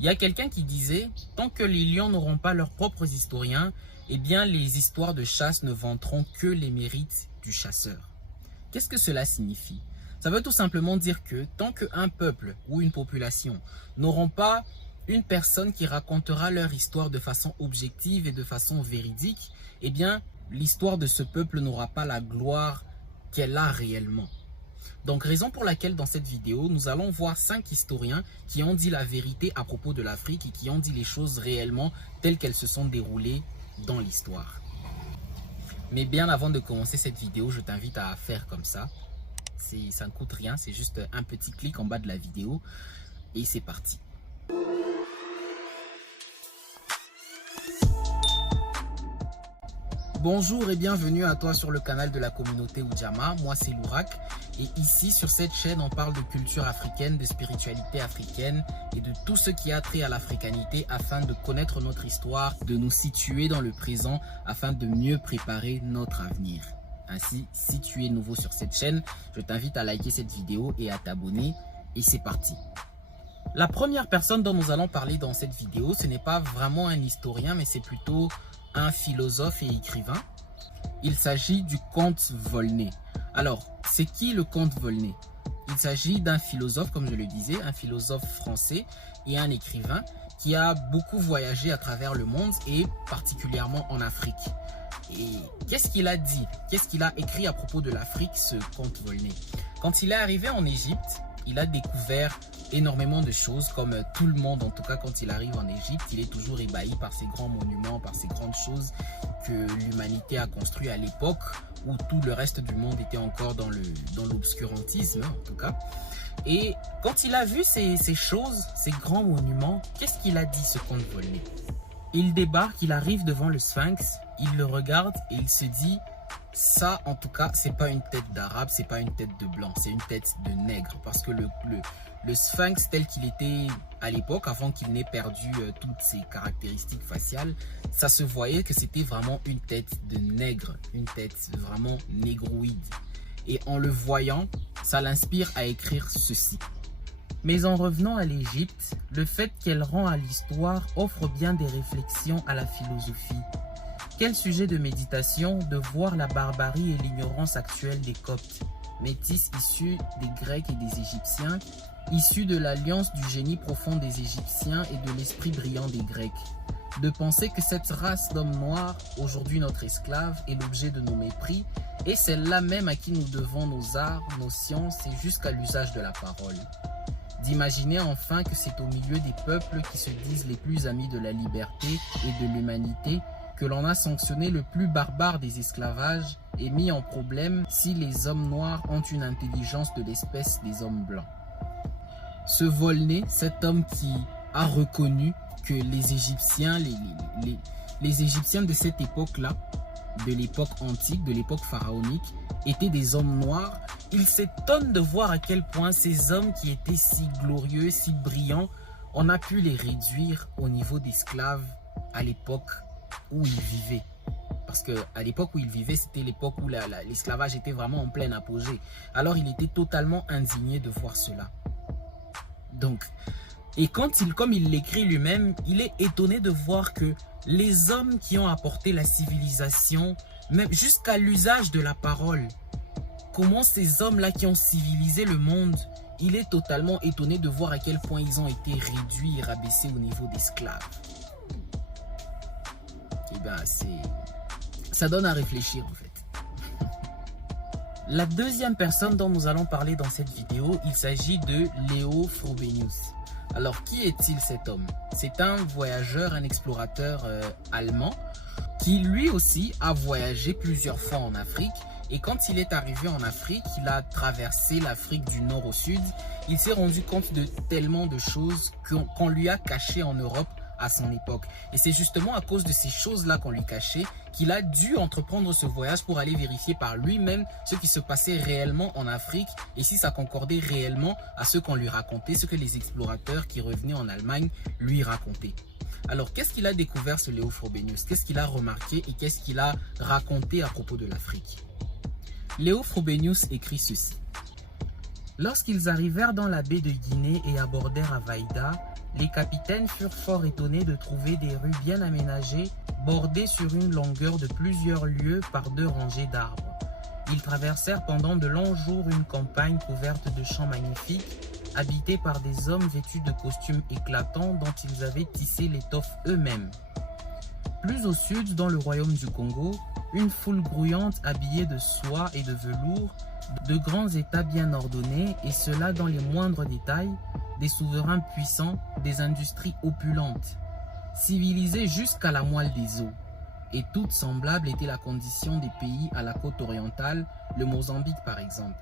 Il y a quelqu'un qui disait, tant que les lions n'auront pas leurs propres historiens, eh bien les histoires de chasse ne vanteront que les mérites du chasseur. Qu'est-ce que cela signifie? Ça veut tout simplement dire que tant qu'un peuple ou une population n'auront pas une personne qui racontera leur histoire de façon objective et de façon véridique, eh bien l'histoire de ce peuple n'aura pas la gloire qu'elle a réellement. Donc, raison pour laquelle dans cette vidéo, nous allons voir 5 historiens qui ont dit la vérité à propos de l'Afrique et qui ont dit les choses réellement telles qu'elles se sont déroulées dans l'histoire. Mais bien avant de commencer cette vidéo, je t'invite à faire comme ça. Ça ne coûte rien, c'est juste un petit clic en bas de la vidéo et c'est parti. Bonjour et bienvenue à toi sur le canal de la communauté Oudjama, moi c'est Lourak et ici sur cette chaîne on parle de culture africaine, de spiritualité africaine et de tout ce qui a trait à l'africanité afin de connaître notre histoire, de nous situer dans le présent afin de mieux préparer notre avenir. Ainsi, si tu es nouveau sur cette chaîne, je t'invite à liker cette vidéo et à t'abonner et c'est parti. La première personne dont nous allons parler dans cette vidéo, ce n'est pas vraiment un historien mais c'est plutôt un philosophe et écrivain. Il s'agit du comte Volney. Alors, c'est qui le comte Volney? Il s'agit d'un philosophe, comme je le disais, un philosophe français et un écrivain qui a beaucoup voyagé à travers le monde et particulièrement en Afrique. Et qu'est-ce qu'il a dit? Qu'est-ce qu'il a écrit à propos de l'Afrique, ce comte Volney? Quand il est arrivé en Égypte, il a découvert énormément de choses, comme tout le monde, en tout cas quand il arrive en Égypte, il est toujours ébahi par ces grands monuments, par ces grandes choses que l'humanité a construites à l'époque où tout le reste du monde était encore dans l'obscurantisme, en tout cas. Et quand il a vu ces choses, ces grands monuments, qu'est-ce qu'il a dit, ce comte Volney? Il débarque, il arrive devant le Sphinx, il le regarde et il se dit: ça, en tout cas, c'est pas une tête d'arabe, c'est pas une tête de blanc, c'est une tête de nègre. Parce que le Sphinx tel qu'il était à l'époque, avant qu'il n'ait perdu toutes ses caractéristiques faciales, ça se voyait que c'était vraiment une tête de nègre, une tête vraiment négroïde. Et en le voyant, ça l'inspire à écrire ceci. Mais en revenant à l'Égypte, le fait qu'elle rend à l'histoire offre bien des réflexions à la philosophie. Quel sujet de méditation de voir la barbarie et l'ignorance actuelle des Coptes, métis issus des Grecs et des Égyptiens, issus de l'alliance du génie profond des Égyptiens et de l'esprit brillant des Grecs. De penser que cette race d'hommes noirs, aujourd'hui notre esclave, est l'objet de nos mépris, et celle-là même à qui nous devons nos arts, nos sciences et jusqu'à l'usage de la parole. D'imaginer enfin que c'est au milieu des peuples qui se disent les plus amis de la liberté et de l'humanité que l'on a sanctionné le plus barbare des esclavages et mis en problème si les hommes noirs ont une intelligence de l'espèce des hommes blancs. Ce Volney, cet homme qui a reconnu que les Égyptiens, les Égyptiens de cette époque-là, de l'époque antique, de l'époque pharaonique, étaient des hommes noirs, il s'étonne de voir à quel point ces hommes qui étaient si glorieux, si brillants, on a pu les réduire au niveau d'esclaves à l'époque où ils vivaient. Parce qu'à l'époque où ils vivaient, c'était l'époque où l'esclavage était vraiment en plein apogée. Alors il était totalement indigné de voir cela. Donc, et comme il l'écrit lui-même, il est étonné de voir que les hommes qui ont apporté la civilisation, même jusqu'à l'usage de la parole, comment ces hommes-là qui ont civilisé le monde, il est totalement étonné de voir à quel point ils ont été réduits et rabaissés au niveau d'esclaves. Et bien, ça donne à réfléchir en fait. La deuxième personne dont nous allons parler dans cette vidéo, il s'agit de Leo Frobenius. Alors, qui est-il cet homme? C'est un voyageur, un explorateur allemand qui lui aussi a voyagé plusieurs fois en Afrique. Et quand il est arrivé en Afrique, il a traversé l'Afrique du nord au sud. Il s'est rendu compte de tellement de choses qu'on lui a cachées en Europe à son époque. Et c'est justement à cause de ces choses-là qu'on lui cachait qu'il a dû entreprendre ce voyage pour aller vérifier par lui-même ce qui se passait réellement en Afrique et si ça concordait réellement à ce qu'on lui racontait, ce que les explorateurs qui revenaient en Allemagne lui racontaient. Alors, qu'est-ce qu'il a découvert, ce Leo Frobenius? Qu'est-ce qu'il a remarqué et qu'est-ce qu'il a raconté à propos de l'Afrique? Leo Frobenius écrit ceci. Lorsqu'ils arrivèrent dans la baie de Guinée et abordèrent à Vaïda, les capitaines furent fort étonnés de trouver des rues bien aménagées, bordées sur une longueur de plusieurs lieues par 2 rangées d'arbres. Ils traversèrent pendant de longs jours une campagne couverte de champs magnifiques, habitée par des hommes vêtus de costumes éclatants dont ils avaient tissé l'étoffe eux-mêmes. Plus au sud, dans le royaume du Congo, une foule grouillante habillée de soie et de velours, de grands États bien ordonnés, et cela dans les moindres détails, des souverains puissants, des industries opulentes, civilisés jusqu'à la moelle des os. Et toute semblable était la condition des pays à la côte orientale, le Mozambique par exemple.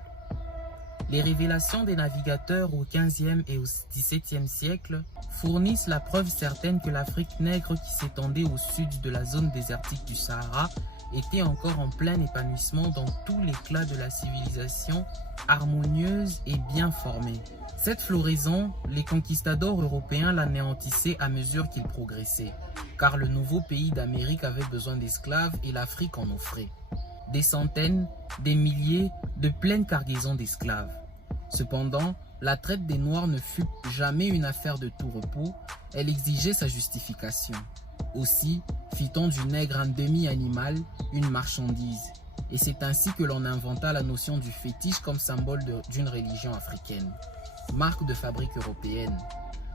Les révélations des navigateurs au XVe et au XVIIe siècle fournissent la preuve certaine que l'Afrique nègre qui s'étendait au sud de la zone désertique du Sahara était encore en plein épanouissement dans tout l'éclat de la civilisation harmonieuse et bien formée. Cette floraison, les conquistadors européens l'anéantissaient à mesure qu'ils progressaient, car le nouveau pays d'Amérique avait besoin d'esclaves et l'Afrique en offrait. Des centaines, des milliers, de pleines cargaisons d'esclaves. Cependant, la traite des Noirs ne fut jamais une affaire de tout repos, elle exigeait sa justification. Aussi, fit-on du nègre un demi-animal, une marchandise. Et c'est ainsi que l'on inventa la notion du fétiche comme symbole d'une religion africaine, marque de fabrique européenne.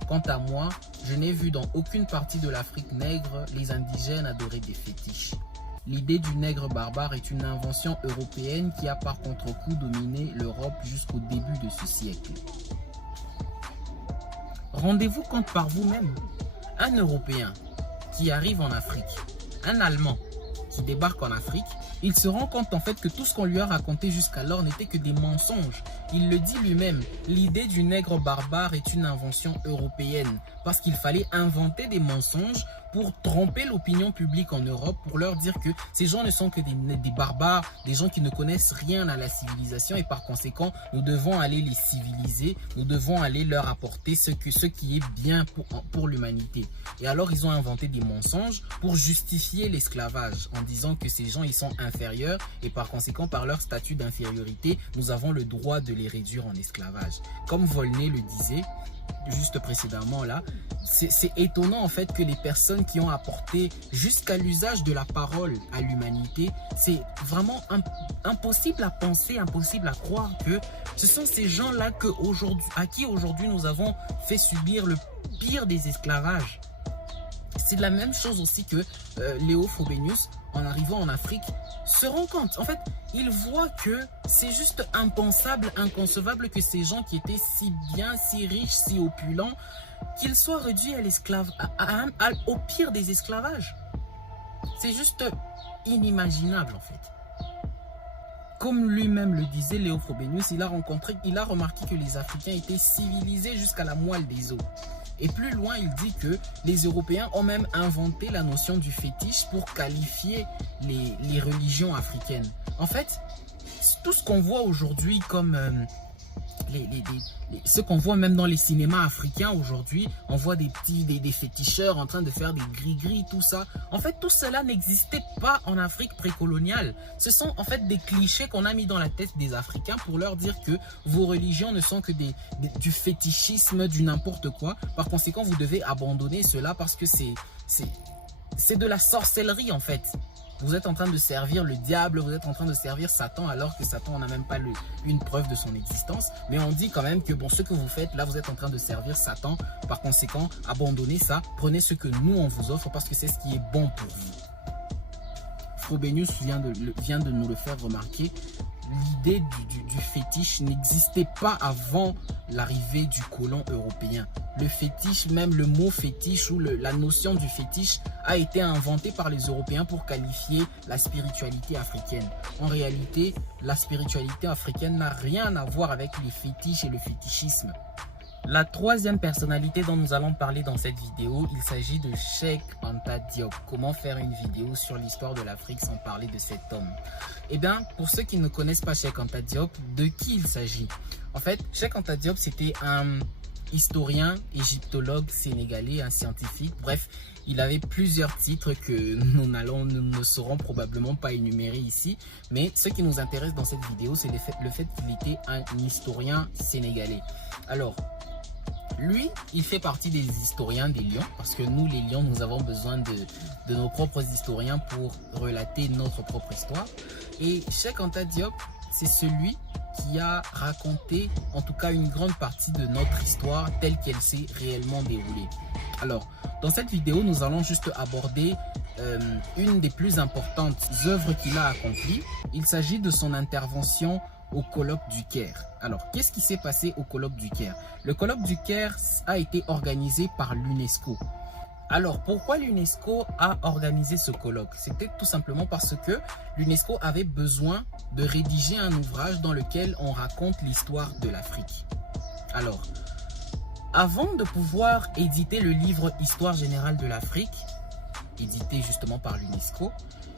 Quant à moi, je n'ai vu dans aucune partie de l'Afrique nègre les indigènes adorer des fétiches. L'idée du nègre barbare est une invention européenne qui a par contre-coup dominé l'Europe jusqu'au début de ce siècle. Rendez-vous compte par vous-même, un Européen qui arrive en Afrique, un Allemand qui débarque en Afrique, il se rend compte en fait que tout ce qu'on lui a raconté jusqu'alors n'était que des mensonges. Il le dit lui-même, l'idée du nègre barbare est une invention européenne parce qu'il fallait inventer des mensonges pour tromper l'opinion publique en Europe, pour leur dire que ces gens ne sont que des barbares, des gens qui ne connaissent rien à la civilisation et par conséquent, nous devons aller les civiliser, nous devons aller leur apporter ce qui est bien pour l'humanité. Et alors, ils ont inventé des mensonges pour justifier l'esclavage en disant que ces gens, ils sont inférieurs et par conséquent, par leur statut d'infériorité, nous avons le droit de les réduire en esclavage. Comme Volney le disait, juste précédemment là, c'est étonnant en fait que les personnes qui ont apporté jusqu'à l'usage de la parole à l'humanité, c'est vraiment impossible à penser, impossible à croire que ce sont ces gens-là à qui aujourd'hui nous avons fait subir le pire des esclavages. C'est la même chose aussi que Léo Frobenius, en arrivant en Afrique, se rend compte. En fait, il voit que c'est juste impensable, inconcevable que ces gens qui étaient si bien, si riches, si opulents, qu'ils soient réduits à l'esclave, au pire des esclavages. C'est juste inimaginable en fait. Comme lui-même le disait Léo Frobenius, il a remarqué que les Africains étaient civilisés jusqu'à la moelle des os. Et plus loin, il dit que les Européens ont même inventé la notion du fétiche pour qualifier les religions africaines. En fait, tout ce qu'on voit aujourd'hui comme ce qu'on voit même dans les cinémas africains aujourd'hui, on voit des féticheurs en train de faire des gris-gris, tout ça. En fait, tout cela n'existait pas en Afrique précoloniale. Ce sont en fait des clichés qu'on a mis dans la tête des Africains pour leur dire que vos religions ne sont que du fétichisme, du n'importe quoi. Par conséquent, vous devez abandonner cela parce que c'est de la sorcellerie en fait. Vous êtes en train de servir le diable, vous êtes en train de servir Satan alors que Satan n'a même pas une preuve de son existence. Mais on dit quand même que bon, ce que vous faites là, vous êtes en train de servir Satan. Par conséquent, abandonnez ça, prenez ce que nous on vous offre parce que c'est ce qui est bon pour vous. Frobenius vient de nous le faire remarquer. L'idée du fétiche n'existait pas avant l'arrivée du colon européen. Le fétiche, même le mot fétiche ou la notion du fétiche a été inventé par les Européens pour qualifier la spiritualité africaine. En réalité, la spiritualité africaine n'a rien à voir avec les fétiches et le fétichisme. La troisième personnalité dont nous allons parler dans cette vidéo, il s'agit de Cheikh Anta Diop. Comment faire une vidéo sur l'histoire de l'Afrique sans parler de cet homme? Eh bien, pour ceux qui ne connaissent pas Cheikh Anta Diop, de qui il s'agit? En fait, Cheikh Anta Diop, c'était un historien, égyptologue sénégalais, un scientifique. Bref, il avait plusieurs titres que nous ne saurons probablement pas énumérer ici. Mais ce qui nous intéresse dans cette vidéo, c'est le fait qu'il était un historien sénégalais. Alors, Lui, il fait partie des historiens des lions, parce que nous, les lions, nous avons besoin de nos propres historiens pour relater notre propre histoire. Et Cheikh Anta Diop, c'est celui qui a raconté, en tout cas, une grande partie de notre histoire telle qu'elle s'est réellement déroulée. Alors, dans cette vidéo, nous allons juste aborder une des plus importantes œuvres qu'il a accomplies. Il s'agit de son intervention au colloque du Caire. Alors, qu'est-ce qui s'est passé au colloque du Caire? Le colloque du Caire a été organisé par l'UNESCO. Alors, pourquoi l'UNESCO a organisé ce colloque? C'était tout simplement parce que l'UNESCO avait besoin de rédiger un ouvrage dans lequel on raconte l'histoire de l'Afrique. Alors, avant de pouvoir éditer le livre Histoire générale de l'Afrique, édité justement par l'UNESCO,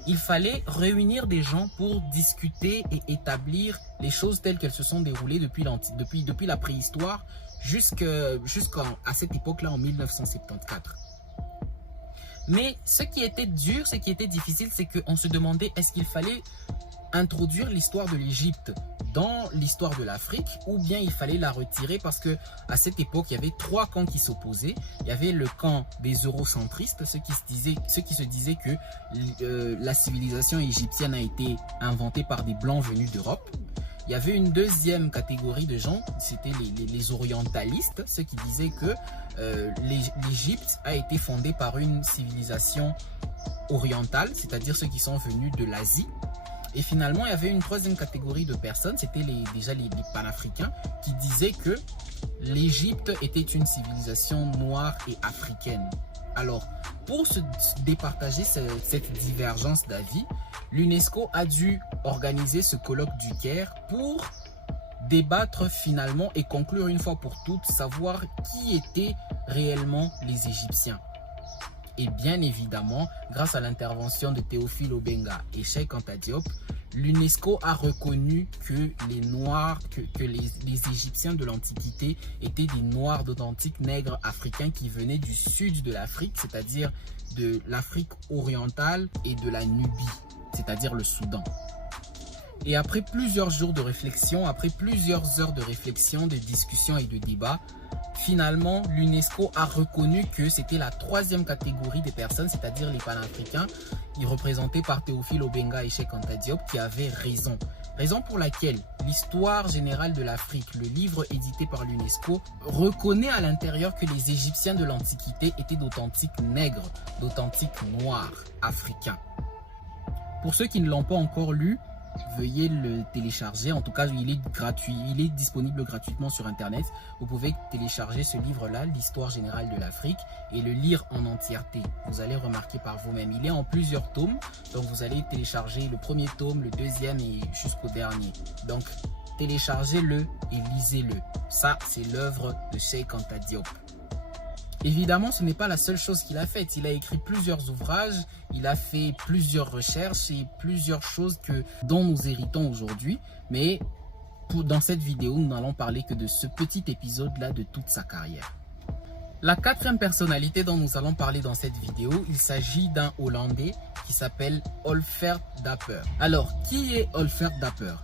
il fallait réunir des gens pour discuter et établir les choses telles qu'elles se sont déroulées depuis la préhistoire jusqu'à cette époque-là, en 1974. Mais ce qui était dur, ce qui était difficile, c'est qu'on se demandait est-ce qu'il fallait introduire l'histoire de l'Égypte dans l'histoire de l'Afrique ou bien il fallait la retirer parce que à cette époque, il y avait trois camps qui s'opposaient. Il y avait le camp des eurocentristes, ceux qui se disaient que la civilisation égyptienne a été inventée par des blancs venus d'Europe. Il y avait une deuxième catégorie de gens, c'était les orientalistes, ceux qui disaient que l'Égypte a été fondée par une civilisation orientale, c'est-à-dire ceux qui sont venus de l'Asie. Et finalement, il y avait une troisième catégorie de personnes, c'était déjà les panafricains, qui disaient que l'Égypte était une civilisation noire et africaine. Alors, pour se départager cette divergence d'avis, l'UNESCO a dû organiser ce colloque du Caire pour débattre finalement et conclure une fois pour toutes, savoir qui étaient réellement les Égyptiens. Et bien évidemment, grâce à l'intervention de Théophile Obenga et Cheikh Anta Diop, l'UNESCO a reconnu que les Noirs, que les Égyptiens de l'Antiquité étaient des Noirs d'authentiques nègres africains qui venaient du sud de l'Afrique, c'est-à-dire de l'Afrique orientale et de la Nubie, c'est-à-dire le Soudan. Et après plusieurs jours de réflexion, après plusieurs heures de réflexion, de discussion et de débat, finalement, l'UNESCO a reconnu que c'était la troisième catégorie des personnes, c'est-à-dire les panafricains, représentés par Théophile Obenga et Cheikh Anta Diop, qui avaient raison. Raison pour laquelle l'Histoire générale de l'Afrique, le livre édité par l'UNESCO, reconnaît à l'intérieur que les Égyptiens de l'Antiquité étaient d'authentiques nègres, d'authentiques noirs africains. Pour ceux qui ne l'ont pas encore lu, veuillez le télécharger. En tout cas, il est gratuit, il est disponible gratuitement sur internet. Vous pouvez télécharger ce livre-là, l'Histoire générale de l'Afrique, et le lire en entièreté. Vous allez remarquer par vous-même. Il est en plusieurs tomes, donc vous allez télécharger le premier tome, le deuxième et jusqu'au dernier. Donc, téléchargez-le et lisez-le. Ça, c'est l'œuvre de Cheikh Anta Diop. Évidemment, ce n'est pas la seule chose qu'il a faite. Il a écrit plusieurs ouvrages, il a fait plusieurs recherches et plusieurs choses dont nous héritons aujourd'hui. Mais dans cette vidéo, nous n'allons parler que de ce petit épisode-là de toute sa carrière. La quatrième personnalité dont nous allons parler dans cette vidéo, il s'agit d'un Hollandais qui s'appelle Olfert Dapper. Alors, qui est Olfert Dapper?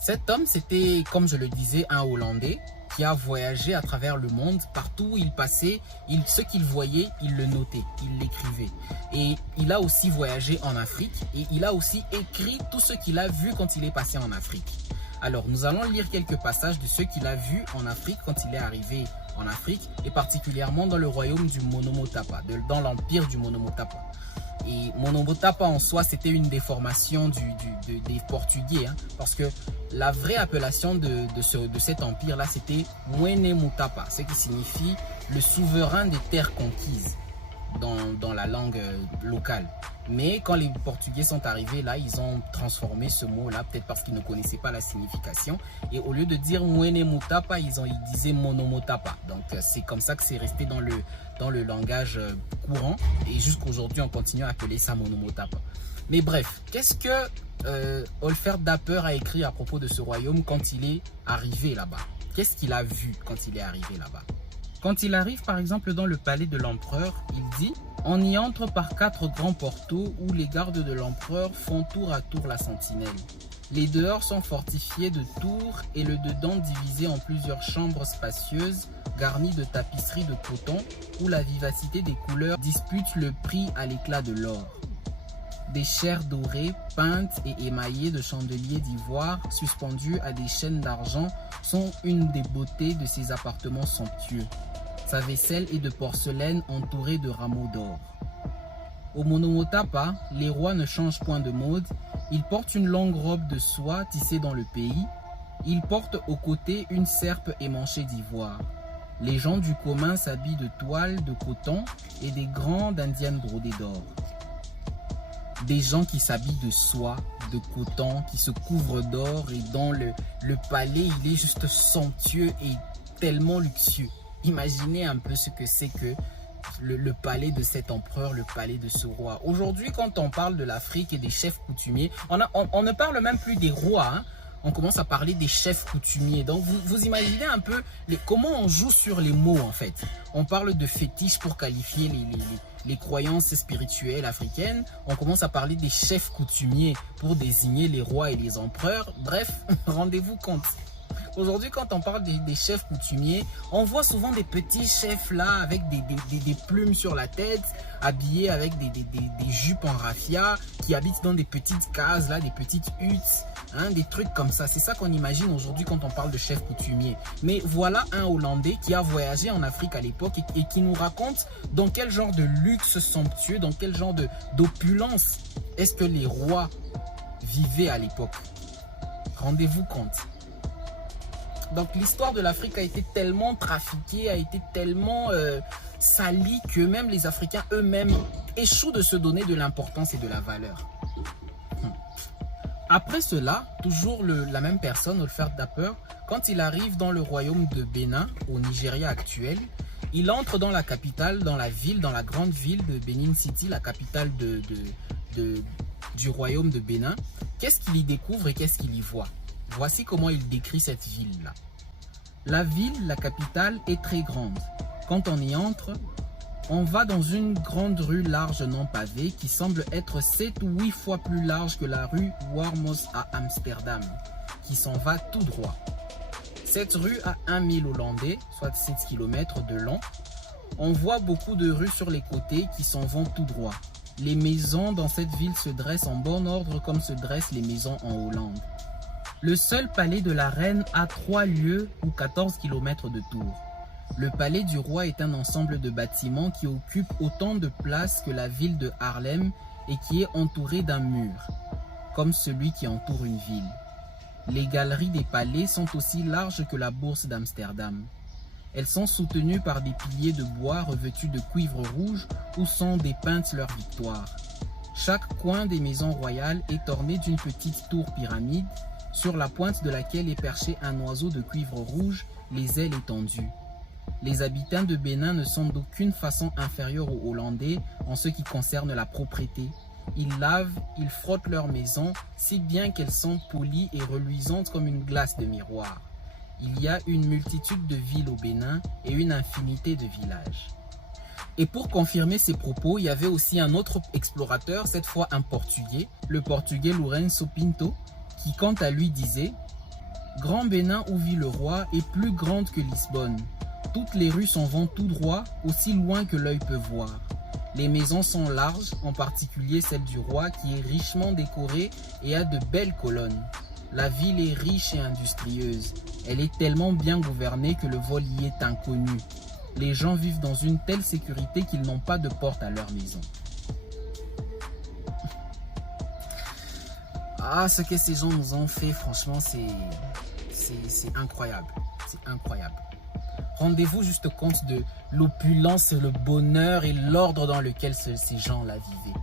Cet homme, c'était, comme je le disais, un Hollandais qui a voyagé à travers le monde. Partout où il passait, ce qu'il voyait, il le notait, il l'écrivait. Et il a aussi voyagé en Afrique et il a aussi écrit tout ce qu'il a vu quand il est passé en Afrique. Alors, nous allons lire quelques passages de ce qu'il a vu en Afrique quand il est arrivé en Afrique et particulièrement dans le royaume du Monomotapa, dans l'empire du Monomotapa. Et Monomotapa en soi, c'était une déformation des Portugais, hein, parce que la vraie appellation de cet empire-là, c'était Mwene Mutapa, ce qui signifie le souverain des terres conquises dans la langue locale. Mais quand les Portugais sont arrivés là, ils ont transformé ce mot-là, peut-être parce qu'ils ne connaissaient pas la signification. Et au lieu de dire Mwene Mutapa, ils disaient Monomotapa. Donc c'est comme ça que c'est resté dans le langage courant. Et jusqu'aujourd'hui, on continue à appeler ça Monomotapa. Mais bref, qu'est-ce que Olfert Dapper a écrit à propos de ce royaume quand il est arrivé là-bas? Qu'est-ce qu'il a vu quand il est arrivé là-bas? Quand il arrive par exemple dans le palais de l'empereur, il dit « On y entre par 4 grands portaux où les gardes de l'empereur font tour à tour la sentinelle. Les dehors sont fortifiés de tours et le dedans divisé en plusieurs chambres spacieuses garnies de tapisseries de coton où la vivacité des couleurs dispute le prix à l'éclat de l'or. Des chairs dorées, peintes et émaillées de chandeliers d'ivoire suspendus à des chaînes d'argent sont une des beautés de ces appartements somptueux. Sa vaisselle est de porcelaine entourée de rameaux d'or. Au Monomotapa, les rois ne changent point de mode. Ils portent une longue robe de soie tissée dans le pays. Ils portent au côté une serpe émanchée d'ivoire. Les gens du commun s'habillent de toile, de coton et des grandes indiennes brodées d'or. Des gens qui s'habillent de soie, de coton, qui se couvrent d'or et dont le palais il est juste somptueux et tellement luxueux. Imaginez un peu ce que c'est que le palais de cet empereur, le palais de ce roi. Aujourd'hui, quand on parle de l'Afrique et des chefs coutumiers, on ne parle même plus des rois, hein. On commence à parler des chefs coutumiers. Donc, vous imaginez un peu comment on joue sur les mots, en fait. On parle de fétiches pour qualifier les croyances spirituelles africaines. On commence à parler des chefs coutumiers pour désigner les rois et les empereurs. Bref, rendez-vous compte. Aujourd'hui, quand on parle des chefs coutumiers, on voit souvent des petits chefs là avec des plumes sur la tête, habillés avec des jupes en raffia, qui habitent dans des petites cases là, des petites huttes, hein, des trucs comme ça. C'est ça qu'on imagine aujourd'hui quand on parle de chefs coutumiers. Mais voilà un Hollandais qui a voyagé en Afrique à l'époque et qui nous raconte dans quel genre de luxe somptueux, dans quel genre d'opulence est-ce que les rois vivaient à l'époque. Rendez-vous compte. Donc l'histoire de l'Afrique a été tellement trafiquée, a été tellement salie que même les Africains eux-mêmes échouent de se donner de l'importance et de la valeur. Après cela, toujours la même personne, Olfert Dapper, quand il arrive dans le royaume de Bénin, au Nigeria actuel, il entre dans la capitale, dans la grande ville de Benin City, la capitale du royaume de Bénin. Qu'est-ce qu'il y découvre et qu'est-ce qu'il y voit? Voici comment il décrit cette ville-là. La ville, la capitale, est très grande. Quand on y entre, on va dans une grande rue large non pavée qui semble être 7 ou 8 fois plus large que la rue Wormos à Amsterdam, qui s'en va tout droit. Cette rue a 1 000 hollandais, soit 7 km de long. On voit beaucoup de rues sur les côtés qui s'en vont tout droit. Les maisons dans cette ville se dressent en bon ordre comme se dressent les maisons en Hollande. Le seul palais de la reine a 3 lieues ou 14 km de tour. Le palais du roi est un ensemble de bâtiments qui occupent autant de place que la ville de Haarlem et qui est entouré d'un mur, comme celui qui entoure une ville. Les galeries des palais sont aussi larges que la bourse d'Amsterdam. Elles sont soutenues par des piliers de bois revêtus de cuivre rouge où sont dépeintes leurs victoires. Chaque coin des maisons royales est orné d'une petite tour pyramide, sur la pointe de laquelle est perché un oiseau de cuivre rouge, les ailes étendues. Les habitants de Bénin ne sont d'aucune façon inférieurs aux Hollandais en ce qui concerne la propreté. Ils lavent, ils frottent leurs maisons, si bien qu'elles sont polies et reluisantes comme une glace de miroir. Il y a une multitude de villes au Bénin et une infinité de villages. Et pour confirmer ces propos, il y avait aussi un autre explorateur, cette fois un Portugais, le Portugais Lourenço Pinto, qui quant à lui disait « Grand Bénin où vit le roi est plus grande que Lisbonne. Toutes les rues s'en vont tout droit, aussi loin que l'œil peut voir. Les maisons sont larges, en particulier celle du roi qui est richement décorée et a de belles colonnes. La ville est riche et industrieuse. Elle est tellement bien gouvernée que le vol y est inconnu. Les gens vivent dans une telle sécurité qu'ils n'ont pas de porte à leur maison. » Ah, ce que ces gens nous ont fait, franchement, c'est incroyable. C'est incroyable. Rendez-vous juste compte de l'opulence, le bonheur et l'ordre dans lequel ces gens-là vivaient.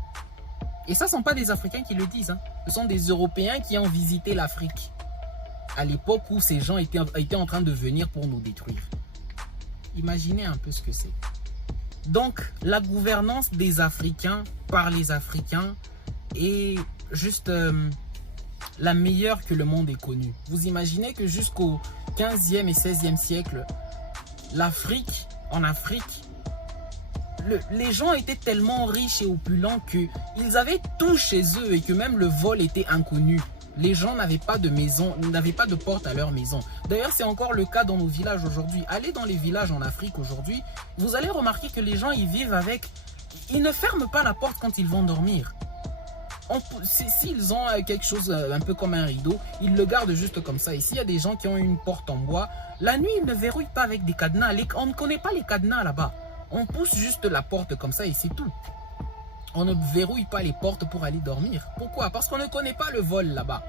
Et ça, ce ne sont pas des Africains qui le disent, hein. Ce sont des Européens qui ont visité l'Afrique à l'époque où ces gens étaient en train de venir pour nous détruire. Imaginez un peu ce que c'est. Donc, la gouvernance des Africains par les Africains est juste la meilleure que le monde ait connue. Vous imaginez que jusqu'au 15e et 16e siècle, l'Afrique en Afrique, les gens étaient tellement riches et opulents qu'ils avaient tout chez eux et que même le vol était inconnu. Les gens n'avaient pas de maison, n'avaient pas de porte à leur maison. D'ailleurs, c'est encore le cas dans nos villages aujourd'hui. Allez dans les villages en Afrique aujourd'hui, vous allez remarquer que les gens y vivent avec... Ils ne ferment pas la porte quand ils vont dormir. S'ils ont quelque chose un peu comme un rideau, ils le gardent juste comme ça. Ici, il y a des gens qui ont une porte en bois. La nuit, ils ne verrouillent pas avec des cadenas. On ne connaît pas les cadenas là-bas. On pousse juste la porte comme ça et c'est tout. On ne verrouille pas les portes pour aller dormir. Pourquoi? Parce qu'on ne connaît pas le vol là-bas.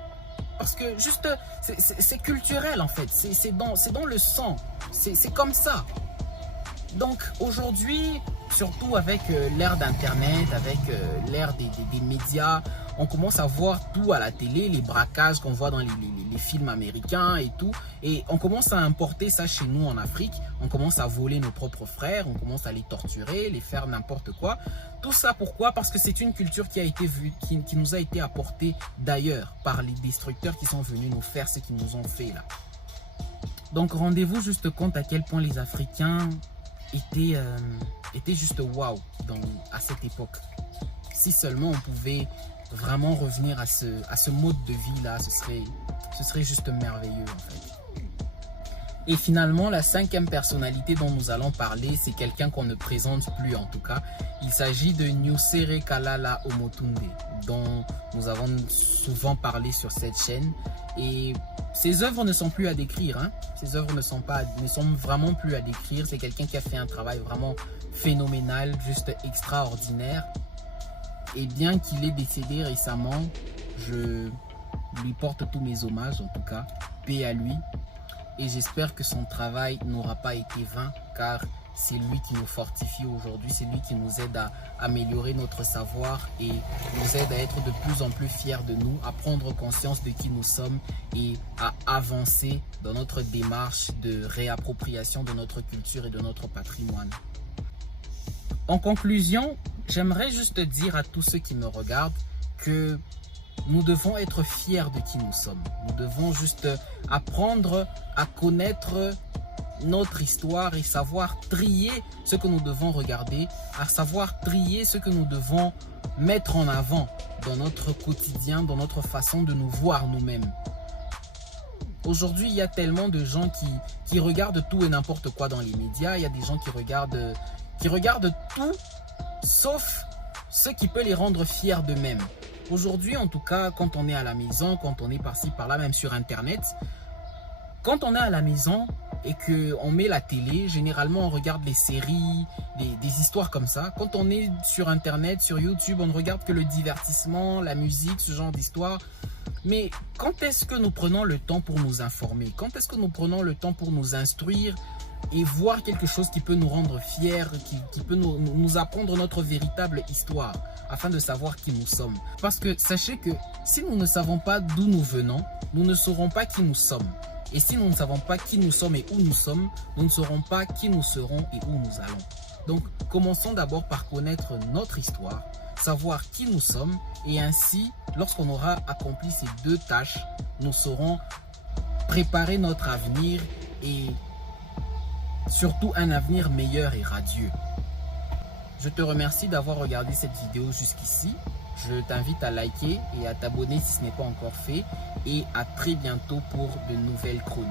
Parce que juste, c'est culturel en fait. C'est dans le sang. C'est comme ça. Donc aujourd'hui, surtout avec l'ère d'Internet, avec l'ère des médias, on commence à voir tout à la télé, les braquages qu'on voit dans les films américains et tout. Et on commence à importer ça chez nous en Afrique. On commence à voler nos propres frères, on commence à les torturer, les faire n'importe quoi. Tout ça pourquoi? Parce que c'est une culture qui a été vue, qui nous a été apportée d'ailleurs par les destructeurs qui sont venus nous faire ce qu'ils nous ont fait là. Donc rendez-vous juste compte à quel point les Africains étaient juste waouh à cette époque. Si seulement on pouvait vraiment revenir à ce mode de vie là, ce serait juste merveilleux en fait. Et finalement, la cinquième personnalité dont nous allons parler, c'est quelqu'un qu'on ne présente plus en tout cas. Il s'agit de Nusere Kalala Omotunde, dont nous avons souvent parlé sur cette chaîne. Et ses œuvres ne sont plus à décrire. Hein. Ses œuvres ne sont vraiment plus à décrire. C'est quelqu'un qui a fait un travail vraiment phénoménal, juste extraordinaire. Et bien qu'il ait décédé récemment, je lui porte tous mes hommages en tout cas. Paix à lui. Et j'espère que son travail n'aura pas été vain, car c'est lui qui nous fortifie aujourd'hui, c'est lui qui nous aide à améliorer notre savoir et nous aide à être de plus en plus fiers de nous, à prendre conscience de qui nous sommes et à avancer dans notre démarche de réappropriation de notre culture et de notre patrimoine. En conclusion, j'aimerais juste dire à tous ceux qui me regardent que nous devons être fiers de qui nous sommes. Nous devons juste apprendre à connaître notre histoire et savoir trier ce que nous devons regarder, à savoir trier ce que nous devons mettre en avant dans notre quotidien, dans notre façon de nous voir nous-mêmes. Aujourd'hui, il y a tellement de gens qui regardent tout et n'importe quoi dans les médias. Il y a des gens qui regardent tout, sauf ce qui peut les rendre fiers d'eux-mêmes. Aujourd'hui, en tout cas, quand on est à la maison, quand on est par-ci, par-là, même sur Internet, quand on est à la maison et qu'on met la télé, généralement, on regarde les séries, des histoires comme ça. Quand on est sur Internet, sur YouTube, on ne regarde que le divertissement, la musique, ce genre d'histoire. Mais quand est-ce que nous prenons le temps pour nous informer? Quand est-ce que nous prenons le temps pour nous instruire et voir quelque chose qui peut nous rendre fiers, qui peut nous apprendre notre véritable histoire, afin de savoir qui nous sommes? Parce que sachez que si nous ne savons pas d'où nous venons, nous ne saurons pas qui nous sommes. Et si nous ne savons pas qui nous sommes et où nous sommes, nous ne saurons pas qui nous serons et où nous allons. Donc, commençons d'abord par connaître notre histoire, savoir qui nous sommes, et ainsi, lorsqu'on aura accompli ces deux tâches, nous saurons préparer notre avenir et surtout un avenir meilleur et radieux. Je te remercie d'avoir regardé cette vidéo jusqu'ici. Je t'invite à liker et à t'abonner si ce n'est pas encore fait. Et à très bientôt pour de nouvelles chroniques.